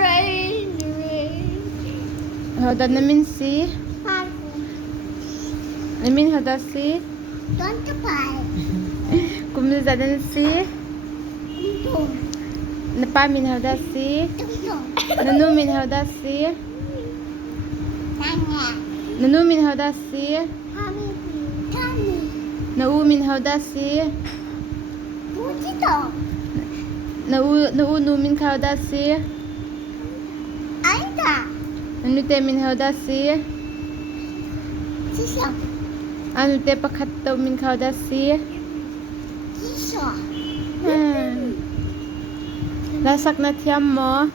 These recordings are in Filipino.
Rain. هذا نمين سي Parku. نمين هذا سي Don't buy. كم زادن سي Don't. نبا من هذا سي Don't. ننو من هذا سي Tanya. ننو من هذا سي Tani. نو من هذا سي Putito. نو من هذا سي Aida. ننو تي من هذا سي Sisyo. أنو تي بكتو من هذا سي Sisyo. لا سكنة يمو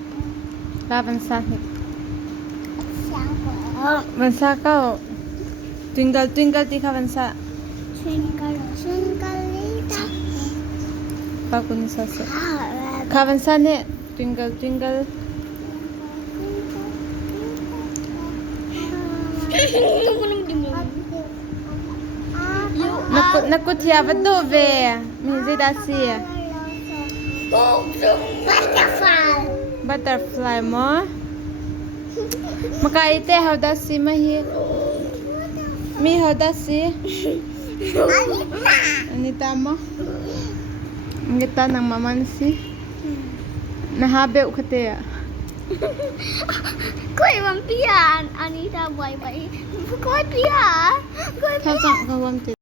لا بنساك Siapa? بنساكو twinkle twinkle تيكا بنسا Twinkle, twinkle little باكو نساسو star. كا بنسا ني twinkle twinkle نكو تيا بدو بي ميزي داسي Butterfly. butterfly mo makaite how dasi mahi mi how dasi Anita. anita mo ngita ng mamansi nahabe ukate Koi vampire Anita boy boy. Koi pia. Koi Kau tak kau